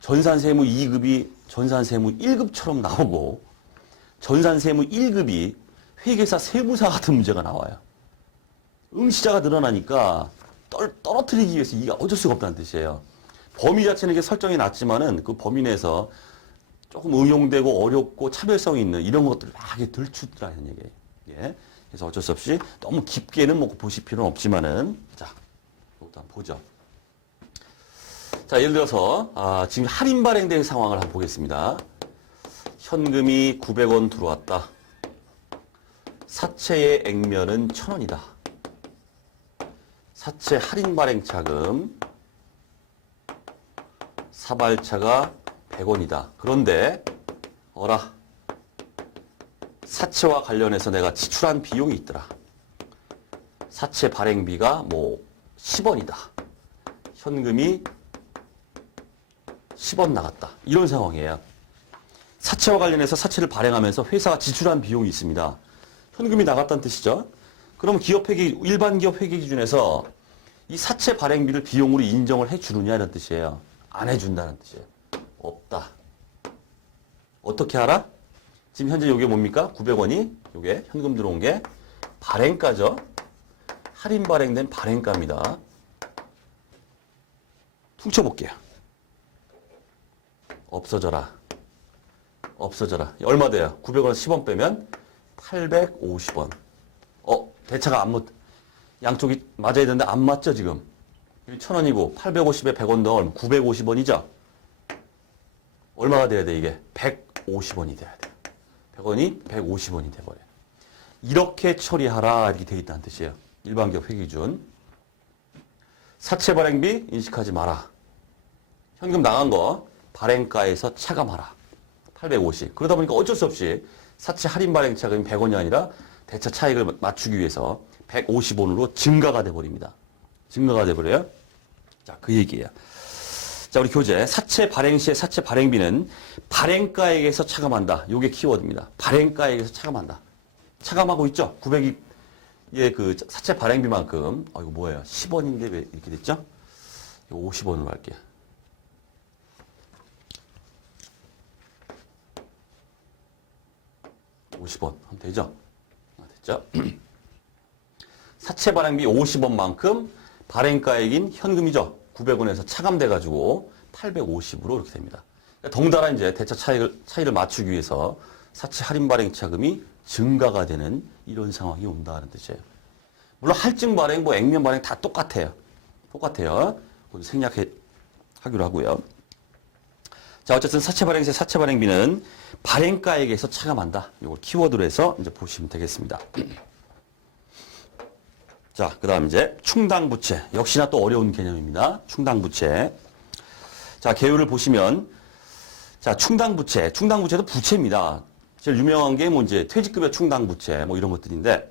전산세무 2급이 전산세무 1급처럼 나오고 전산세무 1급이 회계사 세무사 같은 문제가 나와요. 응시자가 늘어나니까 떨어뜨리기 위해서 이게 어쩔 수가 없다는 뜻이에요. 범위 자체는 이게 설정이 낮지만은 그 범위 내에서 조금 응용되고 어렵고 차별성이 있는 이런 것들을 막 들추더라는 얘기예요. 예. 그래서 어쩔 수 없이 너무 깊게는 뭐 보실 필요는 없지만은 자, 이것도 한번 보죠. 자, 예를 들어서 지금 할인 발행된 상황을 한번 보겠습니다. 현금이 900원 들어왔다. 사채의 액면은 1,000원이다. 사채 할인 발행 차금 사발차가 100원이다. 그런데 어라 사채와 관련해서 내가 지출한 비용이 있더라. 사채 발행비가 뭐 10원이다. 현금이 10원 나갔다. 이런 상황이에요. 사채와 관련해서 사채를 발행하면서 회사가 지출한 비용이 있습니다. 현금이 나갔다는 뜻이죠. 그럼 기업회계, 일반 기업 회계 기준에서 이 사채 발행비를 비용으로 인정을 해주느냐 이런 뜻이에요. 안 해준다는 뜻이에요. 없다. 어떻게 알아? 지금 현재 이게 뭡니까? 900원이 이게 현금 들어온 게 발행가죠. 할인 발행된 발행가입니다. 퉁쳐볼게요. 없어져라. 없어져라. 얼마 돼요? 900원 10원 빼면 850원. 대차가 안 맞, 양쪽이 맞아야 되는데 안 맞죠, 지금? 1,000원이고 850에 100원 더 얼마? 950원이죠? 얼마가 돼야 돼, 이게? 150원이 돼야 돼. 100원이 150원이 돼버려. 이렇게 처리하라, 이렇게 돼 있다는 뜻이에요. 일반기업 회계기준. 사채 발행비 인식하지 마라. 현금 나간 거 발행가에서 차감하라. 850. 그러다 보니까 어쩔 수 없이 사채 할인 발행 차감이 100원이 아니라 대차 차익을 맞추기 위해서 150원으로 증가가 돼버립니다. 증가가 돼버려요. 자, 그 얘기예요. 자, 우리 교재. 사채 발행 시의 사채 발행비는 발행가액에서 차감한다. 요게 키워드입니다. 발행가액에서 차감한다. 차감하고 있죠? 900이, 예, 그 사채 발행비만큼, 이거 뭐예요? 10원인데 왜 이렇게 됐죠? 이거 50원으로 할게요. $50 하면 되죠? 됐죠? 사채 발행비 50원만큼 발행가액인 현금이죠. 900원에서 차감돼가지고 850으로 이렇게 됩니다. 그러니까 덩달아 이제 대차 차이를 맞추기 위해서 사채 할인 발행 차금이 증가가 되는 이런 상황이 온다는 뜻이에요. 물론 할증 발행, 뭐 액면 발행 다 똑같아요. 똑같아요. 그걸 생략하기로 하고요. 자, 어쨌든 사채 발행 시 사채 발행비는 발행가액에서 차감한다. 이걸 키워드로 해서 이제 보시면 되겠습니다. 자, 그 다음 이제 충당부채. 역시나 또 어려운 개념입니다. 충당부채. 자, 개요를 보시면, 자, 충당부채. 충당부채도 부채입니다. 제일 유명한 게 뭐 이제 퇴직급여 충당부채 뭐 이런 것들인데,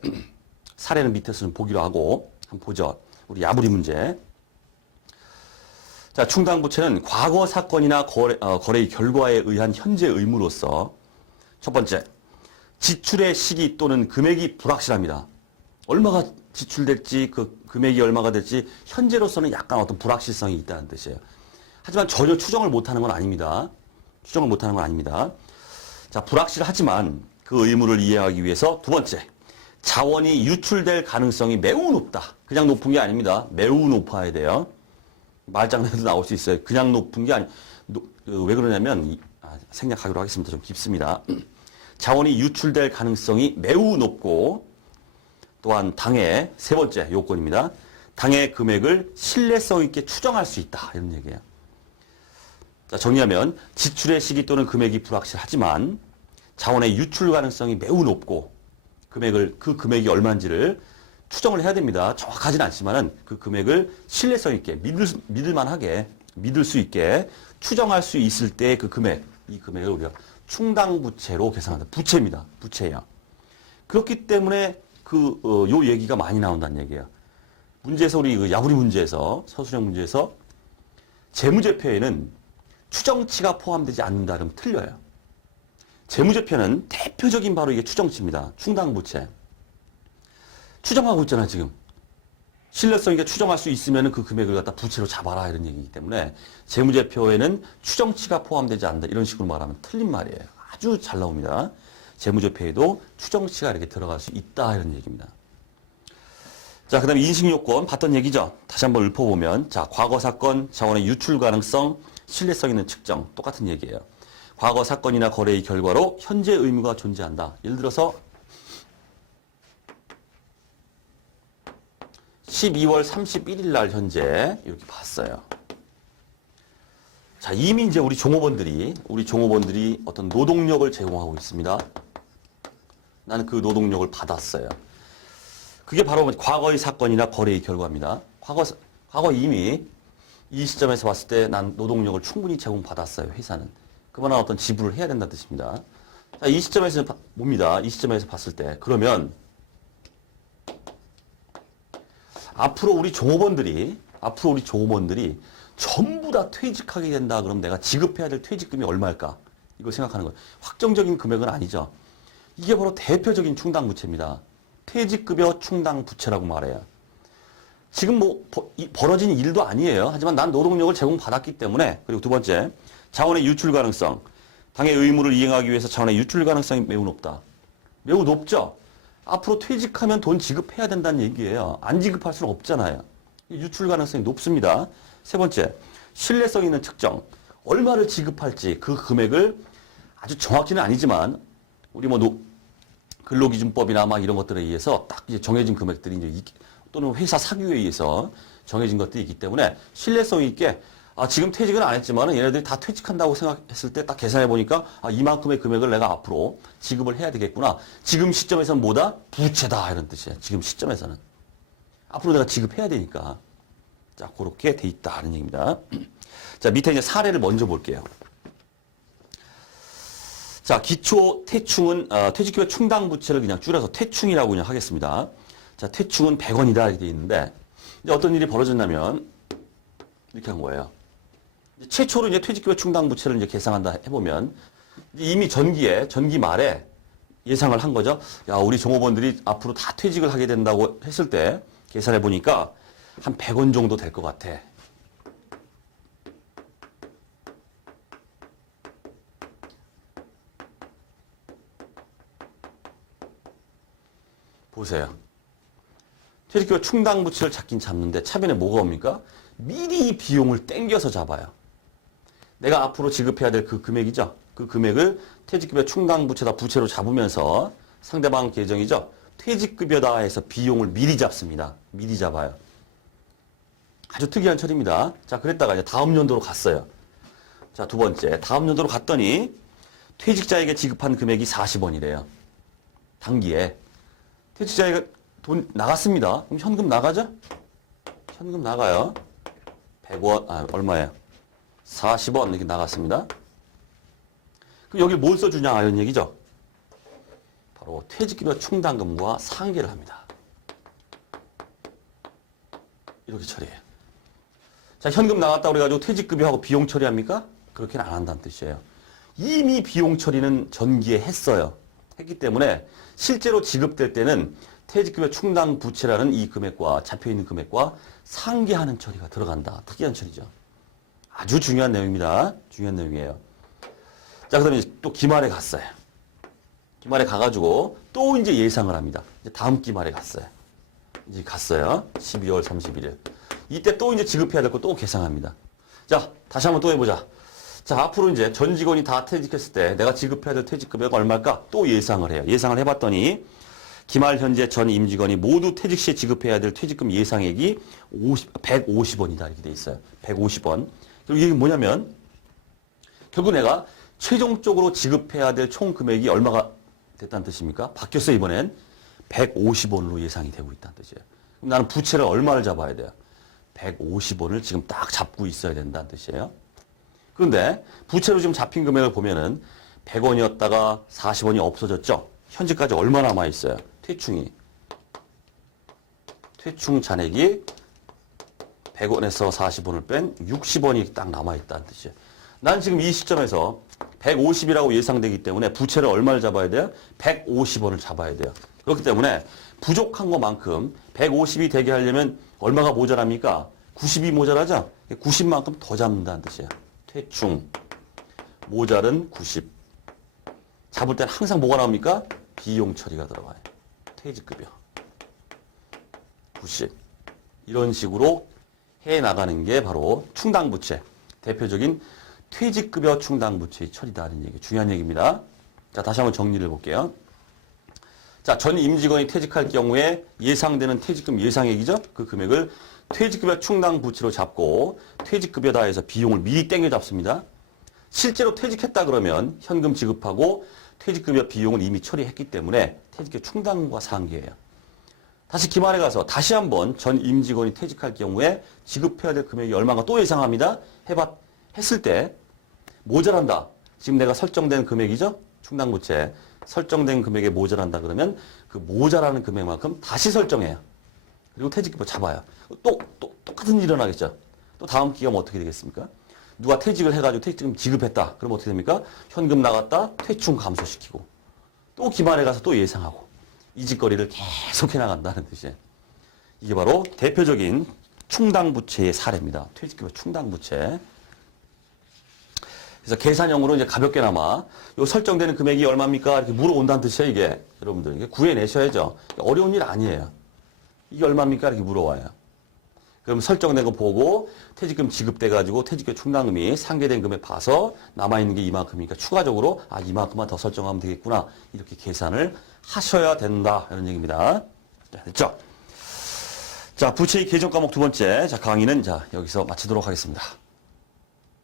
사례는 밑에서는 보기로 하고, 한번 보죠. 우리 야부리 문제. 자, 충당부채는 과거 사건이나 거래의 결과에 의한 현재 의무로서 첫 번째, 지출의 시기 또는 금액이 불확실합니다. 얼마가 지출될지 그 금액이 얼마가 될지 현재로서는 약간 어떤 불확실성이 있다는 뜻이에요. 하지만 전혀 추정을 못하는 건 아닙니다. 추정을 못하는 건 아닙니다. 자, 불확실하지만 그 의무를 이해하기 위해서 두 번째, 자원이 유출될 가능성이 매우 높다. 그냥 높은 게 아닙니다. 매우 높아야 돼요. 말장난도 나올 수 있어요. 그냥 높은 게 왜 그러냐면 생략하기로 하겠습니다. 좀 깊습니다. 자원이 유출될 가능성이 매우 높고 또한 당해 세 번째 요건입니다. 당해 금액을 신뢰성 있게 추정할 수 있다. 이런 얘기예요. 자, 정리하면 지출의 시기 또는 금액이 불확실하지만 자원의 유출 가능성이 매우 높고 그 금액이 얼마인지를 추정을 해야 됩니다. 정확하지는 않지만은 그 금액을 신뢰성 있게 믿을만하게 믿을 수 있게 추정할 수 있을 때 그 금액, 이 금액을 우리가 충당부채로 계산한다. 부채입니다. 부채예요. 그렇기 때문에 요 얘기가 많이 나온다는 얘기예요. 문제에서 우리 야부리 문제에서 서술형 문제에서 재무제표에는 추정치가 포함되지 않는다 그러면 틀려요. 재무제표는 대표적인 바로 이게 추정치입니다. 충당부채. 추정하고 있잖아, 지금. 신뢰성 있게 추정할 수 있으면 그 금액을 갖다 부채로 잡아라 이런 얘기이기 때문에 재무제표에는 추정치가 포함되지 않는다 이런 식으로 말하면 틀린 말이에요. 아주 잘 나옵니다. 재무제표에도 추정치가 이렇게 들어갈 수 있다 이런 얘기입니다. 자, 그 다음에 인식요건 봤던 얘기죠. 다시 한번 읊어보면 자, 과거 사건, 자원의 유출 가능성, 신뢰성 있는 측정 똑같은 얘기예요. 과거 사건이나 거래의 결과로 현재 의무가 존재한다. 예를 들어서 12월 31일 날 현재 이렇게 봤어요. 자, 이미 이제 우리 종업원들이 어떤 노동력을 제공하고 있습니다. 나는 그 노동력을 받았어요. 그게 바로 과거의 사건이나 거래의 결과입니다. 과거 이미 이 시점에서 봤을 때 난 노동력을 충분히 제공받았어요. 회사는. 그만한 어떤 지불을 해야 된다는 뜻입니다. 자, 이 시점에서 봅니다. 이 시점에서 봤을 때 그러면 앞으로 우리 종업원들이 전부 다 퇴직하게 된다. 그럼 내가 지급해야 될 퇴직금이 얼마일까? 이걸 생각하는 거예요. 확정적인 금액은 아니죠. 이게 바로 대표적인 충당부채입니다. 퇴직급여 충당부채라고 말해요. 지금 뭐 벌어진 일도 아니에요. 하지만 난 노동력을 제공받았기 때문에. 그리고 두 번째, 자원의 유출 가능성. 당의 의무를 이행하기 위해서 자원의 유출 가능성이 매우 높다. 매우 높죠? 앞으로 퇴직하면 돈 지급해야 된다는 얘기예요. 안 지급할 수는 없잖아요. 유출 가능성이 높습니다. 세 번째, 신뢰성 있는 측정. 얼마를 지급할지 그 금액을 아주 정확히는 아니지만 우리 근로기준법이나 막 이런 것들에 의해서 딱 이제 정해진 금액들이 이제 또는 회사 사규에 의해서 정해진 것들이 있기 때문에 신뢰성 있게 지금 퇴직은 안 했지만 얘네들이 다 퇴직한다고 생각했을 때 딱 계산해 보니까 이만큼의 금액을 내가 앞으로 지급을 해야 되겠구나. 지금 시점에서는 뭐다? 부채다 이런 뜻이에요. 지금 시점에서는. 앞으로 내가 지급해야 되니까. 자, 그렇게 돼 있다는 얘기입니다. 자, 밑에 이제 사례를 먼저 볼게요. 자, 기초 퇴충은 퇴직급여 충당 부채를 그냥 줄여서 퇴충이라고 그냥 하겠습니다. 자, 퇴충은 100원이다 이렇게 돼 있는데 이제 어떤 일이 벌어졌냐면 이렇게 한 거예요. 최초로 이제 퇴직급여 충당 부채를 이제 계산한다 해보면 이미 전기 말에 예상을 한 거죠. 야, 우리 종업원들이 앞으로 다 퇴직을 하게 된다고 했을 때 계산해 보니까 한 100원 정도 될 것 같아. 보세요. 퇴직급여 충당 부채를 잡긴 잡는데 차변에 뭐가 옵니까? 미리 이 비용을 땡겨서 잡아요. 내가 앞으로 지급해야 될 그 금액이죠. 그 금액을 퇴직급여 충당 부채다 부채로 잡으면서 상대방 계정이죠. 퇴직급여다 해서 비용을 미리 잡습니다. 미리 잡아요. 아주 특이한 처리입니다. 자, 그랬다가 이제 다음 연도로 갔어요. 자, 두 번째. 다음 연도로 갔더니 퇴직자에게 지급한 금액이 40원이래요. 단기에. 퇴직자에게 돈 나갔습니다. 그럼 현금 나가죠? 현금 나가요. 100원, 얼마예요? 40원 이렇게 나갔습니다. 그럼 여기 뭘 써주냐 이런 얘기죠. 바로 퇴직급여 충당금과 상계를 합니다. 이렇게 처리해요. 자, 현금 나갔다고 그래가지고 퇴직급여하고 비용 처리합니까? 그렇게는 안 한다는 뜻이에요. 이미 비용 처리는 전기에 했어요. 했기 때문에 실제로 지급될 때는 퇴직급여 충당 부채라는 이 금액과 잡혀있는 금액과 상계하는 처리가 들어간다. 특이한 처리죠. 아주 중요한 내용입니다. 중요한 내용이에요. 자, 그 다음에 또 기말에 갔어요. 기말에 가가지고 또 이제 예상을 합니다. 이제 다음 기말에 갔어요. 이제 갔어요. 12월 31일. 이때 또 이제 지급해야 될 거 또 계산합니다. 자, 다시 한번 또 해보자. 자, 앞으로 이제 전 직원이 다 퇴직했을 때 내가 지급해야 될 퇴직급여가 얼마일까? 또 예상을 해요. 예상을 해봤더니 기말 현재 전 임직원이 모두 퇴직 시에 지급해야 될 퇴직금 예상액이 150원이다 이렇게 돼 있어요. 150원. 그리고 이게 뭐냐면 결국 내가 최종적으로 지급해야 될 총 금액이 얼마가 됐다는 뜻입니까? 바뀌었어요. 이번엔 150원으로 예상이 되고 있다는 뜻이에요. 그럼 나는 부채를 얼마를 잡아야 돼요? 150원을 지금 딱 잡고 있어야 된다는 뜻이에요. 그런데 부채로 지금 잡힌 금액을 보면은 100원이었다가 40원이 없어졌죠? 현재까지 얼마 남아있어요? 퇴충 잔액이 100원에서 40원을 뺀 60원이 딱 남아있다는 뜻이에요. 난 지금 이 시점에서 150이라고 예상되기 때문에 부채를 얼마를 잡아야 돼요? 150원을 잡아야 돼요. 그렇기 때문에 부족한 것만큼 150이 되게 하려면 얼마가 모자랍니까? 90이 모자라죠? 90만큼 더 잡는다는 뜻이에요. 퇴충, 모자른 90. 잡을 때는 항상 뭐가 나옵니까? 비용 처리가 들어가요. 퇴직급여. 90. 이런 식으로 해나가는 게 바로 충당부채. 대표적인 퇴직급여 충당부채의 처리다는 얘기. 중요한 얘기입니다. 자, 다시 한번 정리를 해볼게요. 자, 전 임직원이 퇴직할 경우에 예상되는 퇴직금 예상액이죠? 그 금액을 퇴직급여 충당부채로 잡고 퇴직급여다 해서 비용을 미리 땡겨 잡습니다. 실제로 퇴직했다 그러면 현금 지급하고 퇴직급여 비용을 이미 처리했기 때문에 퇴직급여 충당과 상계예요. 다시 기말에 가서 다시 한번 전 임직원이 퇴직할 경우에 지급해야 될 금액이 얼마가 또 예상합니다. 했을 때 모자란다. 지금 내가 설정된 금액이죠? 충당부채. 설정된 금액에 모자란다 그러면 그 모자라는 금액만큼 다시 설정해요. 그리고 퇴직급여 잡아요. 또 똑같은 일이 일어나겠죠. 또 다음 기간은 어떻게 되겠습니까? 누가 퇴직을 해가지고 퇴직금 지급했다. 그럼 어떻게 됩니까? 현금 나갔다 퇴충 감소시키고 또 기말에 가서 또 예상하고 이 짓거리를 계속 해나간다는 뜻이에요. 이게 바로 대표적인 충당부채의 사례입니다. 퇴직급여 충당부채. 그래서 계산형으로 이제 가볍게나마 요 설정되는 금액이 얼마입니까? 이렇게 물어온다는 뜻이에요, 이게. 여러분들. 이게 구해내셔야죠. 어려운 일 아니에요. 이게 얼마입니까? 이렇게 물어와요. 그럼 설정된 거 보고 퇴직금 지급돼가지고 퇴직금 충당금이 상계된 금액 봐서 남아있는 게 이만큼이니까 추가적으로 이만큼만 더 설정하면 되겠구나. 이렇게 계산을 하셔야 된다. 이런 얘기입니다. 자, 됐죠? 자, 부채의 계정 과목 두 번째. 자, 강의는 여기서 마치도록 하겠습니다.